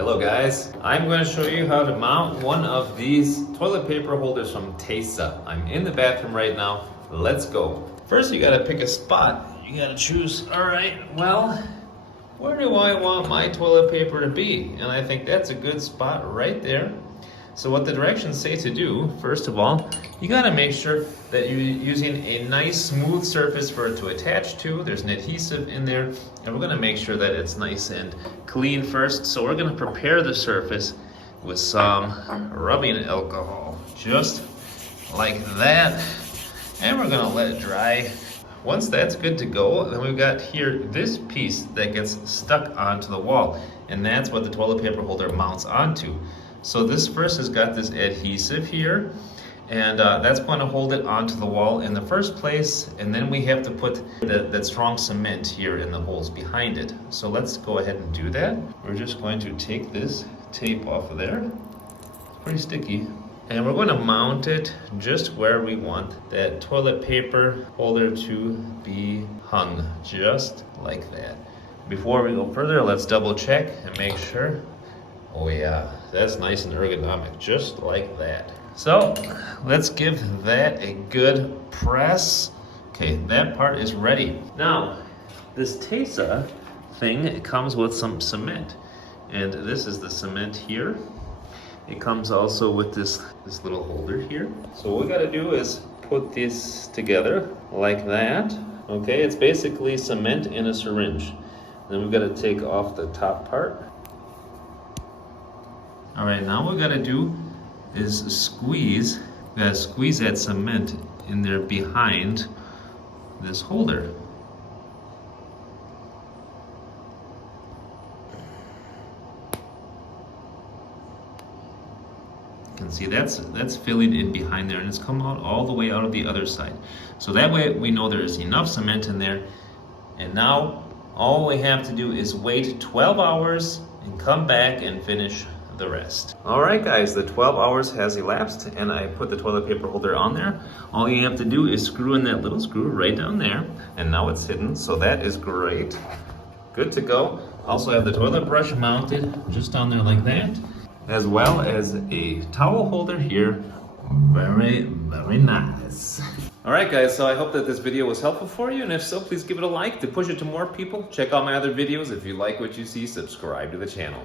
Hello guys, I'm going to show you how to mount one of these toilet paper holders from Tesa. I'm in the bathroom right now, let's go. First you got to pick a spot. You got to choose, alright, well, where do I want my toilet paper to be? And I think that's a good spot right there. So what the directions say to do, first of all, you got to make sure that you're using a nice smooth surface for it to attach to. There's an adhesive in there, and we're going to make sure that it's nice and clean first. So we're going to prepare the surface with some rubbing alcohol, just like that. And we're going to let it dry. Once that's good to go, then we've got here this piece that gets stuck onto the wall, and that's what the toilet paper holder mounts onto. So this first has got this adhesive here, and that's going to hold it onto the wall in the first place, and then we have to put that strong cement here in the holes behind it. So let's go ahead and do that. We're just going to take this tape off of there. It's pretty sticky. And we're going to mount it just where we want that toilet paper holder to be hung, just like that. Before we go further, let's double check and make sure. Oh yeah, that's nice and ergonomic, just like that. So let's give that a good press. Okay, that part is ready. Now, this Tesa thing, it comes with some cement. And this is the cement here. It comes also with this little holder here. So what we gotta do is put this together like that. Okay, it's basically cement in a syringe. Then we've gotta take off the top part. All right, now what we gotta do is squeeze. We gotta squeeze that cement in there behind this holder. You can see that's filling in behind there, and it's coming out all the way out of the other side. So that way we know there is enough cement in there. And now all we have to do is wait 12 hours and come back and finish the rest. All right guys, the 12 hours has elapsed and I put the toilet paper holder on there. All you have to do is screw in that little screw right down there, and now it's hidden, so that is great. Good to go. Also have the toilet brush mounted just down there like that, as well as a towel holder here. Very, very nice. All right guys, so I hope that this video was helpful for you, and if so, please give it a like to push it to more people. Check out my other videos. If you like what you see, subscribe to the channel.